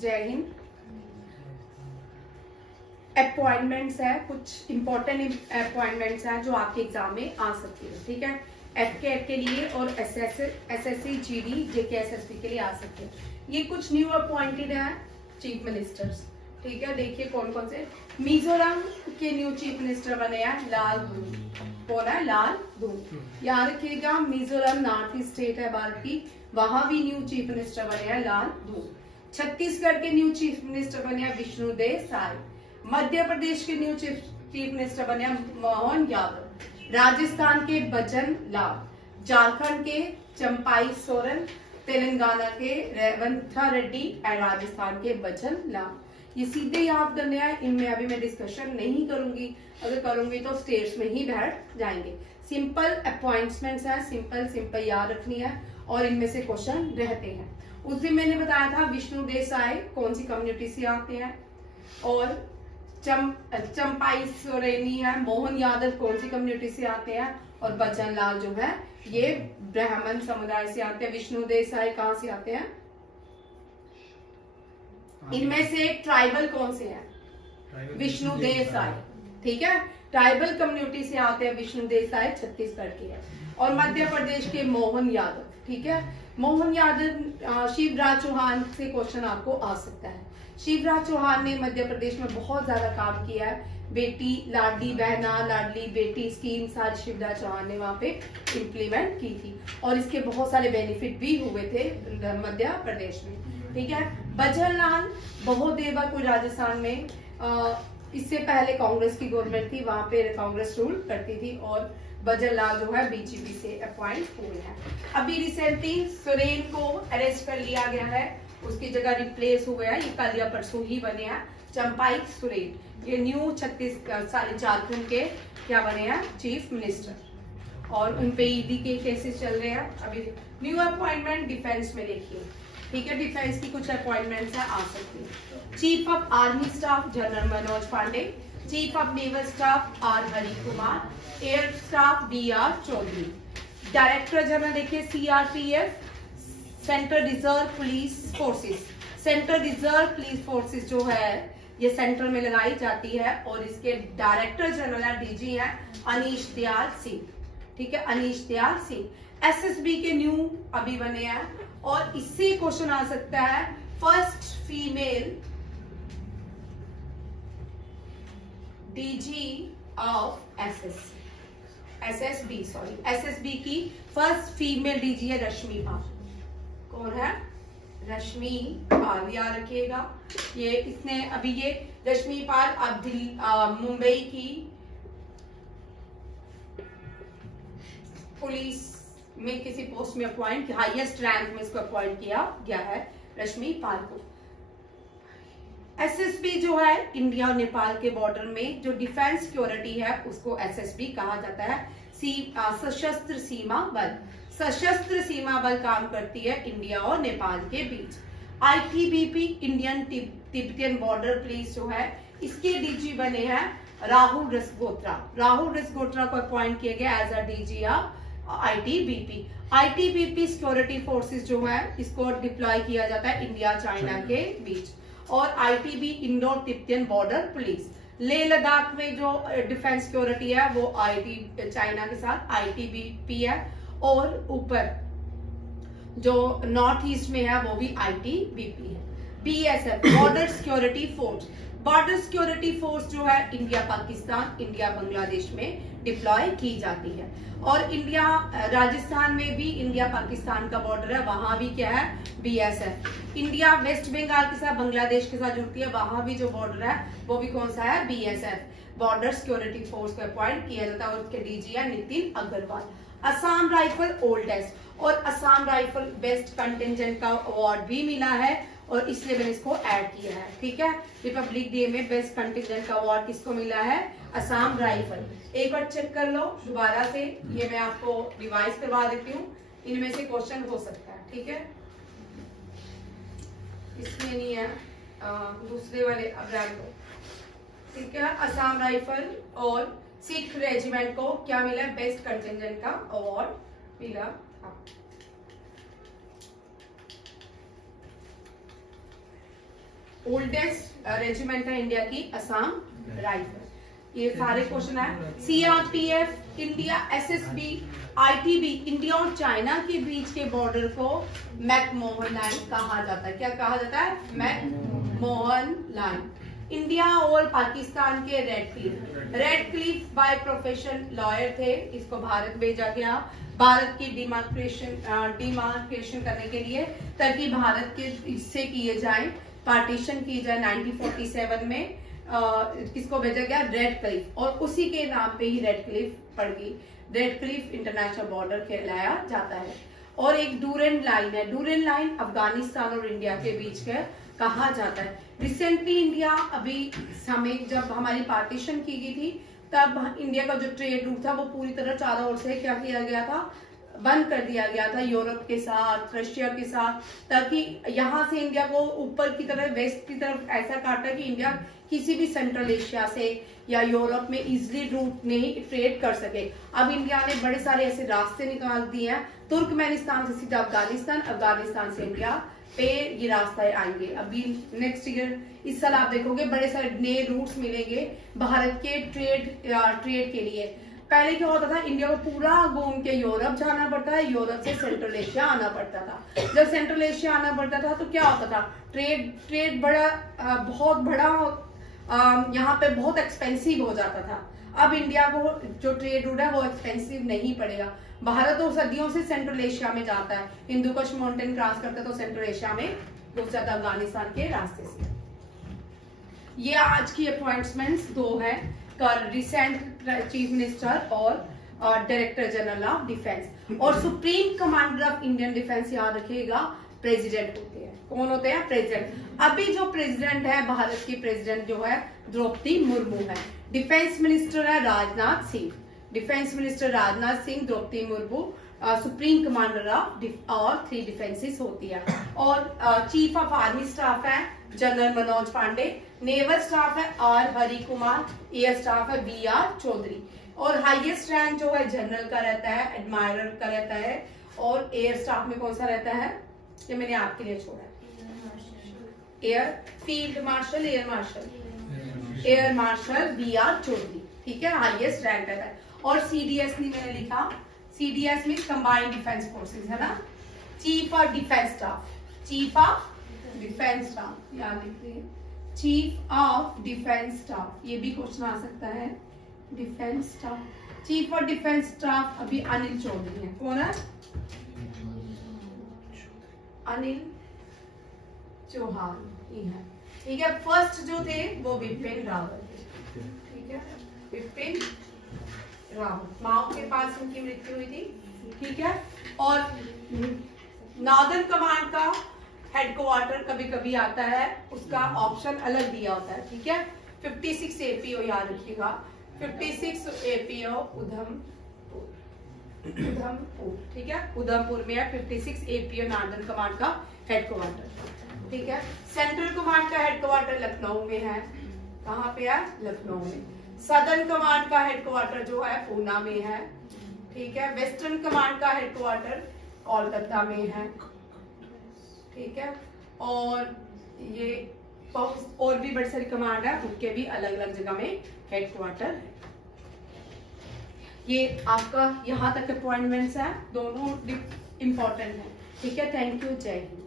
जय हिंद। अपॉइंटमेंट्स है, कुछ इंपॉर्टेंट अपॉइंटमेंट्स हैं जो आपके एग्जाम में आ सकती है, ठीक है। एफके के लिए और एसएससी जीडी जेके एसएसबी के लिए आ सकते हैं। ये कुछ न्यू अपॉइंटेड है चीफ मिनिस्टर्स, ठीक है। देखिए कौन कौन से। मिजोरम के न्यू चीफ मिनिस्टर बने हैं लाल दुन। कौन है? लाल दुन। याद रखिएगा, मिजोरम नॉर्थ ईस्ट स्टेट है भारत की, वहां भी न्यू चीफ मिनिस्टर बने हैं लाल दुन। छत्तीसगढ़ के न्यू चीफ मिनिस्टर बने हैं विष्णुदेव साय। मध्य प्रदेश के न्यू चीफ मिनिस्टर बने मोहन यादव। राजस्थान के बचन लाल। झारखंड के चंपाई सोरेन। तेलंगाना के रेवंत रेड्डी और राजस्थान के बचन लाल। ये सीधे याद करने हैं, इनमें अभी मैं डिस्कशन नहीं करूंगी, अगर करूंगी तो स्टेट्स में ही बैठ जाएंगे। सिंपल अपॉइंटमेंट्स है, सिंपल याद रखनी है और इनमें से क्वेश्चन रहते हैं। उस दिन मैंने बताया था विष्णुदेव साय कौन सी कम्युनिटी से आते हैं, और चंपाई सोरेनी है, मोहन यादव कौन सी कम्युनिटी से आते हैं, और बचन लाल जो है ये ब्राह्मण समुदाय से आते हैं। विष्णुदेव साय कहाँ से आते हैं? इनमें से ट्राइबल कौन से हैं? विष्णुदेव साय, ठीक है। ट्राइबल कम्युनिटी से आते हैं विष्णुदेव साय, छत्तीसगढ़ के हैं। और मध्य प्रदेश के मोहन यादव, ठीक है। मोहन यादव शिवराज चौहान से क्वेश्चन आपको आ सकता है। शिवराज चौहान ने मध्य प्रदेश में बहुत ज्यादा काम किया है, बेटी लाडली बहना लाडली बेटी स्कीम सारी शिवराज चौहान ने वहां पे इम्प्लीमेंट की थी, और इसके बहुत सारे बेनिफिट भी हुए थे मध्य प्रदेश में, ठीक है। बचन लाल बहुत देर बाद कोई राजस्थान में, इससे पहले कांग्रेस की गवर्नमेंट थी, वहां पे कांग्रेस रूल करती थी, और बचन लाल जो है बीजेपी से अपॉइंट हुए हैं। अभी रिसेंटली सोरेन को अरेस्ट कर लिया गया है, उसकी जगह रिप्लेस हुए हैं, ये कल या परसों ही बने हैं चंपाई सोरेन। ये न्यू झारखंड के क्या बने हैं? चीफ मिनिस्टर, और उनपे ईडी के केसेस चल रहे हैं। अभी न्यू अपॉइंटमेंट डिफेंस में देखिए, ठीक है। डिफेंस की कुछ अपॉइंटमेंट्स है, आ सकती है। Chief of army staff general Manoj Pande. Chief of naval staff R Hari Kumar. Air staff B R Chaudhary. Director general देखिए CRPF, central reserve police forces. Central reserve police forces जो है ये सेंट्रल में लगाई जाती है, और इसके डायरेक्टर जनरल है डीजी है अनीश दयाल सिंह, ठीक है, अनीश दयाल सिंह। एसएसबी के न्यू अभी बने हैं, और इससे क्वेश्चन आ सकता है first female DG of SSB की फर्स्ट फीमेल डीजी है रश्मि पाल। कौन है? रश्मि पाल, याद रखिएगा। ये इसने अभी ये रश्मि पाल अब मुंबई की पुलिस में किसी पोस्ट में अपॉइंट, हाईएस्ट रैंक में इसको अपॉइंट किया गया है रश्मि पाल को। एसएसबी जो है इंडिया और नेपाल के बॉर्डर में जो डिफेंस सिक्योरिटी है उसको एसएसबी कहा जाता है। सशस्त्र सीमा बल, सशस्त्र सीमा बल काम करती है इंडिया और नेपाल के बीच। ITBP Indian Tibetan border police जो है इसके डीजी बने हैं राहुल रसगोत्रा। राहुल रसगोत्रा को अपॉइंट किया गया as a DG of ITBP. ITBP security forces जो है इसको डिप्लॉय किया जाता है इंडिया चाइना के बीच। और ITB Indo Tibetan border police. Leh Ladakh में जो डिफेंस सिक्योरिटी है वो चाइना के साथ आईटीबीपी है, और ऊपर जो नॉर्थ ईस्ट में है वो भी आईटीबीपी है। BSF border security force. Border security force जो है इंडिया पाकिस्तान, इंडिया बांग्लादेश में डिप्लॉय की जाती है। और इंडिया राजस्थान में भी इंडिया पाकिस्तान का बॉर्डर है, वहां भी क्या है? बीएसएफ। इंडिया वेस्ट बंगाल के साथ बांग्लादेश के साथ जुड़ती है, वहां भी जो बॉर्डर है वो भी कौन सा है? बीएसएफ। बॉर्डर सिक्योरिटी फोर्स को अपॉइंट किया जाता है, और उसके डीजी है नितिन अग्रवाल। असम राइफल ओल्डेस्ट, और असम राइफल बेस्ट कंटिजेंट का अवार्ड भी मिला है, और इसलिए मैंने इसको ऐड किया है, ठीक है। रिपब्लिक डे में बेस्ट कंटिजेंट का अवार्ड किसको मिला है? असम राइफल। एक बार चेक कर लो दोबारा से, ये मैं आपको रिवाइज करवा देती हूँ, इनमें से क्वेश्चन हो सकता है, ठीक है। इसमें नहीं है, दूसरे वाले अब्राम को, ठीक है। असम राइफल और सिख रेजिमेंट को क्या मिला? बेस्ट कंटिजेंट का अवार्ड मिला था। ओल्डेस्ट रेजिमेंट है इंडिया की असम राइफल। ये सारे क्वेश्चन है। CRPF India, SSB, ITB India और चाइना के बीच के बॉर्डर को मैकमोहन लाइन कहा जाता है। क्या कहा जाता है? McMahon line. इंडिया और पाकिस्तान के red Cliff by profession lawyer थे, इसको भारत भेजा गया भारत की डिमार्केशन करने के लिए, ताकि भारत के हिस्से किए जाए, पार्टीशन की जाए 1947 में। किसको भेजा गया? रेड क्लिफ, और उसी के नाम पे ही रेड क्लिफ पड़ गई। रेड क्लिफ इंटरनेशनल बॉर्डर कहलाया जाता है। और एक डूरेंट लाइन है, डूरेंट लाइन अफगानिस्तान और इंडिया के बीच का कहा जाता है। रिसेंटली इंडिया, अभी हमें जब हमारी पार्टीशन की गई थी तब इंडिया का जो ट्रेड रूट था वो पूरी तरह चारों ओर से क्या किया गया था? बंद कर दिया गया था, यूरोप के साथ, रशिया के साथ, ताकि यहाँ से इंडिया को ऊपर की तरफ, वेस्ट की तरफ ऐसा काटा कि इंडिया किसी भी सेंट्रल एशिया से या यूरोप में इजिली रूट नहीं ट्रेड कर सके। अब इंडिया ने बड़े सारे ऐसे रास्ते निकाल दिए हैं, तुर्कमेनिस्तान से सीधा अफगानिस्तान, अफगानिस्तान से इंडिया पे ये रास्ता आएंगे। अभी नेक्स्ट ईयर, इस साल आप देखोगे बड़े सारे नए रूट्स मिलेंगे भारत के ट्रेड के लिए। पहले क्या होता था? इंडिया को पूरा घूम के यूरोप जाना पड़ता है, यूरोप से सेंट्रल एशिया आना पड़ता था। जब सेंट्रल एशिया आना पड़ता था तो क्या होता था? ट्रेड बड़ा बहुत बड़ा यहाँ पे बहुत एक्सपेंसिव हो जाता था। अब इंडिया को जो ट्रेड रूट है वो एक्सपेंसिव नहीं पड़ेगा। भारत तो सदियों से सेंट्रल एशिया में जाता है, हिंदू कुश माउंटेन क्रॉस करता है तो सेंट्रल एशिया में घुस जाता है अफगानिस्तान के रास्ते से। ये आज की अपॉइंटमेंट्स दो है, रिसेंट चीफ मिनिस्टर और डायरेक्टर जनरल ऑफ डिफेंस। और supreme commander of Indian defence, याद रखिएगा, प्रेसिडेंट होते हैं। कौन होते हैं? प्रेसिडेंट। अभी जो प्रेसिडेंट है भारत की प्रेसिडेंट जो है द्रौपदी मुर्मू है। डिफेंस मिनिस्टर है Rajnath Singh, defence minister Rajnath Singh, Draupadi Murmu supreme commander of और 3 डिफेंसेस होती है। और चीफ ऑफ आर्मी स्टाफ है general Manoj Pande, naval staff है R Hari Kumar, air staff है VR चौधरी। और हाईएस्ट रैंक जो है जनरल का रहता है, एडमायरर का रहता है। और एयर स्टाफ में कौन सा रहता है? ये मैंने आपके लिए छोड़ा है, air field marshal, air marshal VR Chaudhary, ठीक है, हाईएस्ट रैंक रहता है। और CDS में मैंने लिखा, CDS में कंबाइंड डिफेंस फोर्सेस है ना। Chief of defence staff, chief of defence staff याद लिखिए, चीफ ऑफ डिफेंस स्टाफ, ये भी क्वेश्चन आ सकता है। Defence staff, chief of defence staff अभी अनिल चौधरी है। कौन है? अनिल चौहान ये है, ठीक है। फर्स्ट जो थे वो विपिन रावत थे, ठीक है, विपिन रावत। माओ के पास उनकी मृत्यु हुई थी, ठीक है। और नॉर्दर्न कमांड का हेडक्वार्टर कभी कभी आता है, उसका ऑप्शन अलग दिया होता है, ठीक है। 56 APO याद रखिएगा, 56 APO उधमपुर, ठीक है, उधमपुर में है 56 APO नॉर्दर्न कमांड का हेडक्वार्टर, ठीक है। सेंट्रल कमांड का हेडक्वार्टर लखनऊ में है। कहाँ पे है? लखनऊ में। सदर्न कमांड का हेडक्वार्टर जो है पूना में है, ठीक है। वेस्टर्न कमांड का हेडक्वार्टर कोलकाता में है, ठीक है। और ये और भी बड़ी सारी कमांड है, उनके भी अलग अलग जगह में हेडक्वार्टर है। ये आपका यहाँ तक अपॉइंटमेंट्स है, दोनों इंपॉर्टेंट है, ठीक है। थैंक यू, जय हिंद।